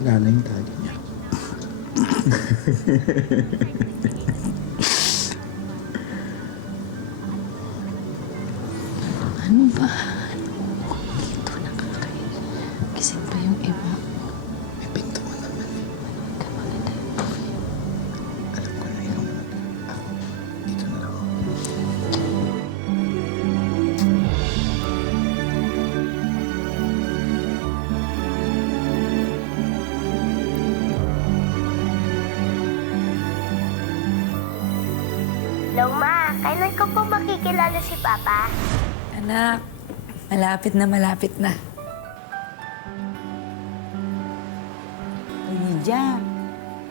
kilala yung daddy niya. Ano ba? Dito nakakain. Gising pa yung iba. May pinto mo naman. Kamaganda. Alam ko na ikaw na. Ako, dito na lang ako. Hello, Ma. Kailan ko po makikilala si Papa? Anak, malapit na malapit na. Ay, Lydia,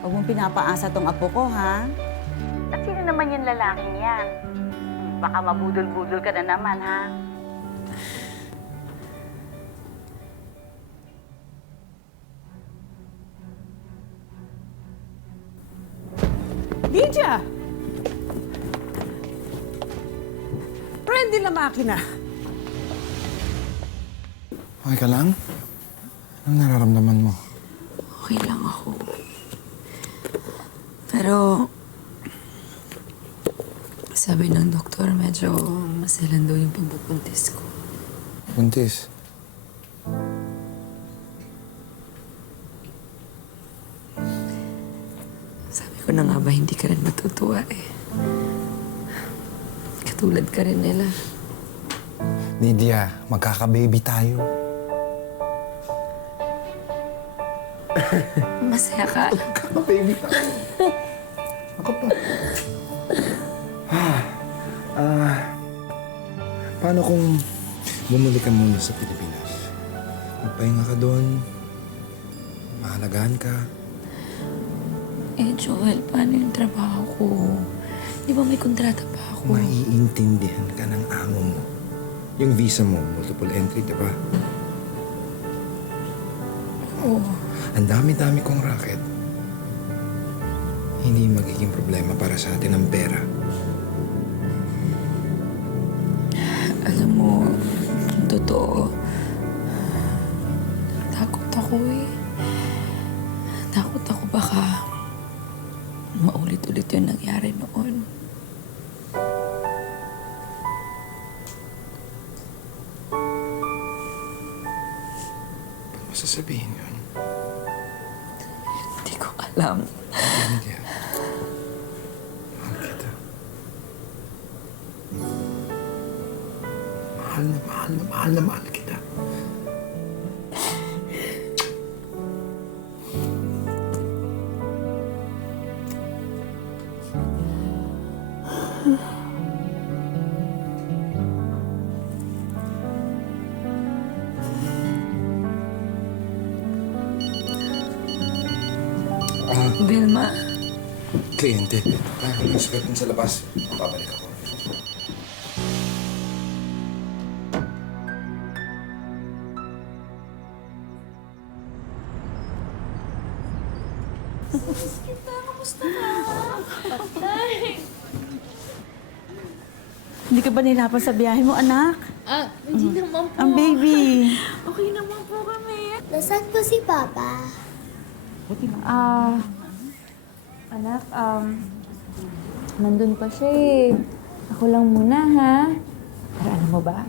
huwag mong pinapaasa tong apo ko, ha? At sino naman yung lalaking yan? Baka mabudol-budol ka na naman, ha? Lydia! Ready na makina. Okay ka lang? Anong nararamdaman mo? Okay lang ako. Pero, sabi ng doktor, medyo maselan daw yung pagbubuntis ko. Buntis. Sabi ko na nga ba, hindi ka rin matutuwa eh. Katulad ka rin nila. Lydia, magkaka-baby tayo. Masaya ka. Magkaka-baby tayo. Ako pa. Paano kung bumalik ka muna sa Pilipinas? Magpahinga ka doon. Mahalagaan ka. Eh, Joel, paano yung trabaho ko? Di ba may kontrata pa ako? Maiintindihan ka ng amo mo. Yung visa mo, multiple entry, di ba? Oo. Ang dami-dami kong racket. Hindi magiging problema para sa atin ang pera. Alam mo, totoo. Takot ako eh. Takot ako baka maulit-ulit yung nangyari noon. Ba't mo sasabihin yun? Hindi ko alam. Lydia, mahal kita. Mahal na mahal na mahal na mahal kita. Vilma, Kliyente, kaya ko ng script sa labas. Babalik ako. Hindi ka ba nahirapan sa biyahe mo, anak? Hindi naman po. Ang baby. Okay naman po kami. Nasaan po si Papa? Anak, nandun pa siya eh. Ako lang muna, ha? Pero alam mo ba,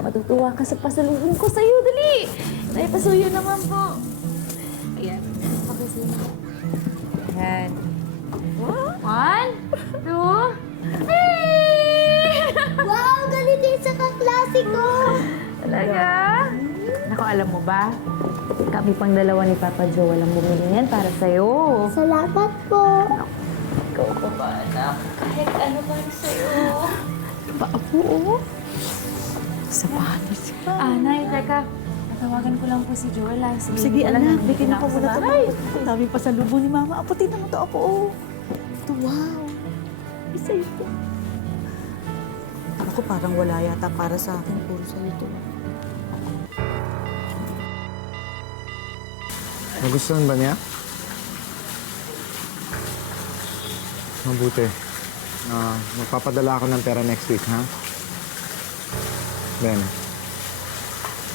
matutuwa ka sa pasalubong ko sa'yo. Dali! May pasuyo naman po. Ayan. Pakisuyo. Ayan. 1, 2, hey! Wow, ganito yung sa kaklase ko! Talaga? Naku, alam mo ba? Kami pang dalawa ni Papa Joel ang bumili niyan para sa'yo. Salamat po. Ikaw pa ba, anak? Kahit ano para sa'yo. Papo, oh. Sa panis ka. Nay, teka. Natawagan ko lang po si Joel. Sige, anak. Bigyan ako muna ito. Ang dami pa sa lubo ni Mama. Aputin naman ito, apo. Oh. Ito, wow. Isa ito. Ako parang wala yata para sa akin. Puro sa ito. Nagustuhan ba niya? Mabuti. Magpapadala ako ng pera next week, ha? Ben,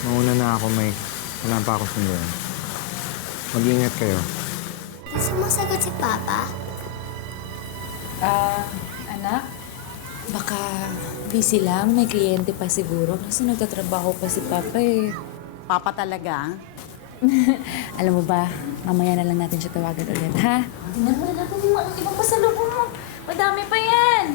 mauna na ako. Wala pa ako sunduin. Mag-ingat kayo. Di sumasagot si Papa. Anak? Baka busy lang. May kliyente pa siguro. Kasi nagtatrabaho pa si Papa eh. Papa talaga? Alam mo ba, mamaya na lang natin siya tawagan ulit, ha? Tingnan mo na natin yung ibang pasalubong mo. Madami pa yan!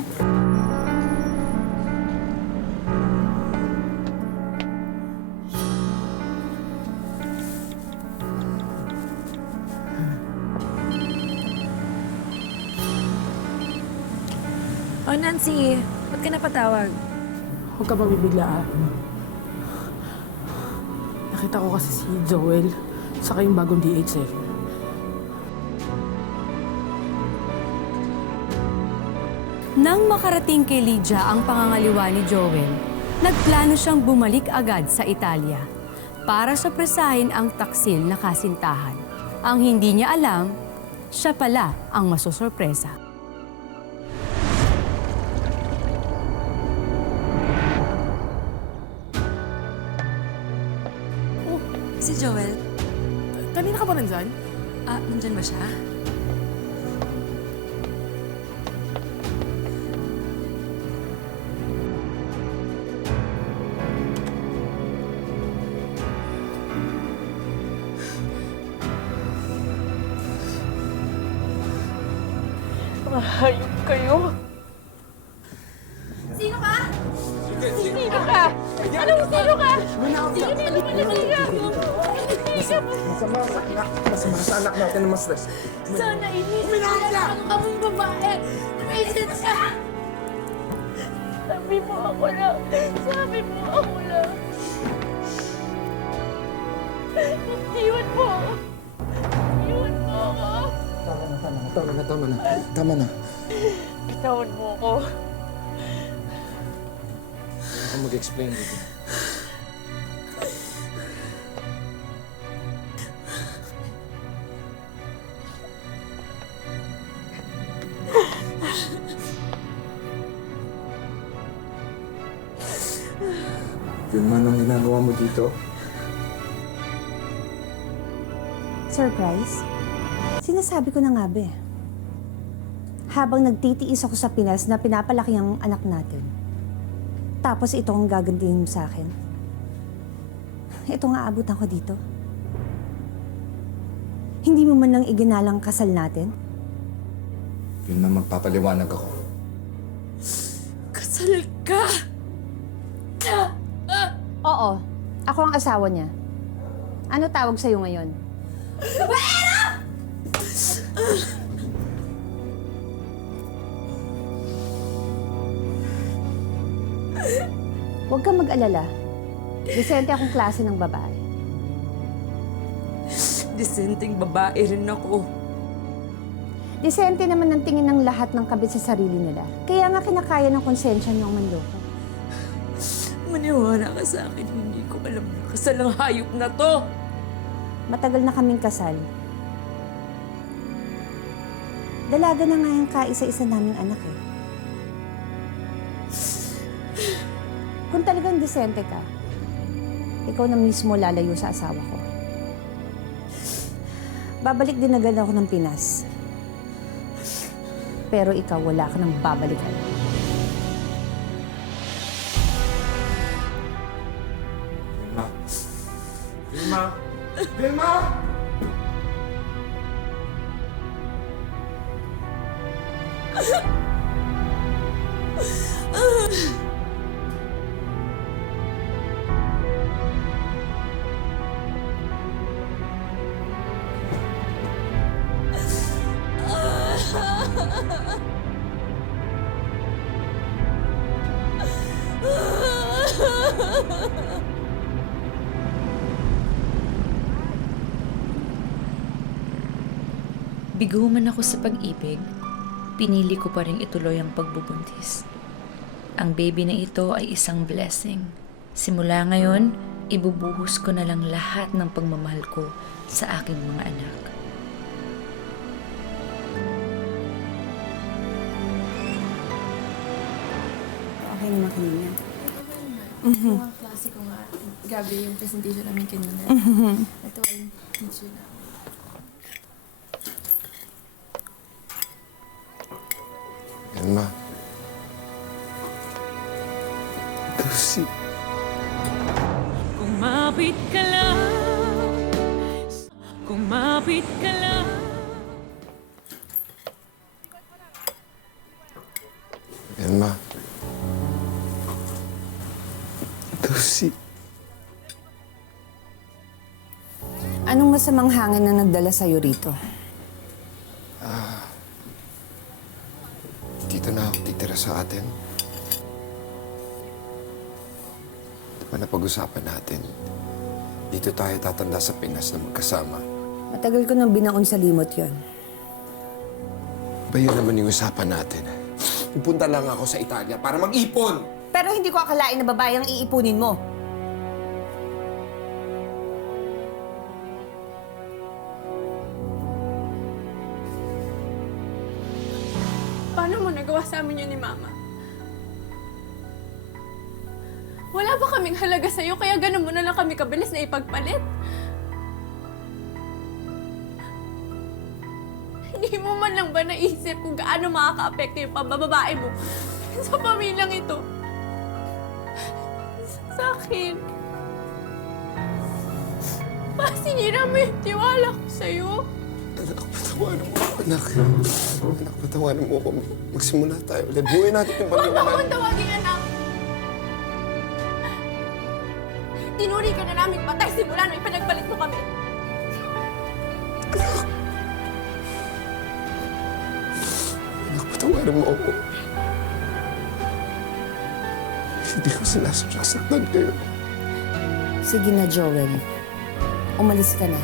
Oh, Nancy, ba't ka napatawag? Huwag ka mabibigla, ah. Nakita ko kasi si Joel, saka yung bagong DH eh. Nang makarating kay Lydia ang pangangaliwa ni Joel, nagplano siyang bumalik agad sa Italia para sorpresahin ang taksil na kasintahan. Ang hindi niya alam, siya pala ang masosorpresa. Si Joel. Kanina ka ba nandyan? Nandyan ba siya? Hayop kayo! Sino ka? Sino ka? Anong sino ka? Masama sa anak natin na mas stress. Sana inisip na lang kamong babae. Vincent ka! Sabi mo ako lang. Sabi mo ako lang. Iwan mo ako. Iwan mo ako. Tama na. Bitawan mo ako. Ako mag-explain dito. Yun man ang ginagawa mo dito. Surprise? Sinasabi ko na nga ba eh. Habang nagtitiis ako sa Pinas na pinapalaki ang anak natin, tapos ito ang gagantihin mo sa akin. Ito nga abutan ko dito. Hindi mo man lang iginalang kasal natin? Yun man magpapaliwanag ako. Kasal ka! Oo. Ako ang asawa niya. Ano tawag sa'yo ngayon? Huwag kang mag-alala. Disente akong klase ng babae. Disenteng babae rin ako. Disente naman ang tingin ng lahat ng kabit sa sarili nila. Kaya nga kinakaya ng konsensya niyong manloko. Maniwala ka sa akin, hindi ko alam na kasal ang hayop na to. Matagal na kaming kasal. Dalaga na nga yung kaisa-isa naming anak eh. Kung talagang disente ka, ikaw na mismo lalayo sa asawa ko. Babalik din agad ako ng Pinas. Pero ikaw wala ka nang babalikan. Vilma! Vilma! Bigo man ako sa pag-ibig, pinili ko pa rin ituloy ang pagbubuntis. Ang baby na ito ay isang blessing. Simula ngayon, ibubuhos ko na lang lahat ng pagmamahal ko sa aking mga anak. Okay naman kanina. Ang klase ko nga. Gabi yung presentation namin kanina. Ito ay teacher na. Emma. Lucy. Kumapit ka lang, kumapit ka lang. Emma. Lucy. Anong masamang hangin na nagdala sa'yo rito? Dito na ako titira sa atin. Diba napag-usapan natin? Dito tayo tatanda sa Pinas na magkasama. Matagal ko nang binaon sa limot yon. Ba yun naman yung usapan natin? Pupunta lang ako sa Italia para mag-ipon! Pero hindi ko akalain na babae ang iipunin mo. Paano mo nagawa sa amin yun ni Mama? Wala ba kaming halaga sa'yo kaya ganun mo na lang kami kabilis na ipagpalit? Hindi mo man lang ba naisip kung gaano makaka-apekto yung pambababae mo sa pamilyang ito? Sa akin. Sinira mo yung tiwala ko sa'yo. Anak, patawanan mo ako, anak. Anak, patawanan mo ako. Magsimula tayo ulit. Buhay natin yung Huwag mo pamilya akong tawagin, anak! Tinuri ka na namin patay simula nung ipinagpalit mo kami. Anak, patawanan mo ako. Hindi ko sinasaktan kayo. Sige na, Joel. Umalis ka na.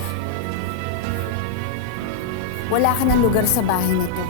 Wala ka ng lugar sa bahay na to.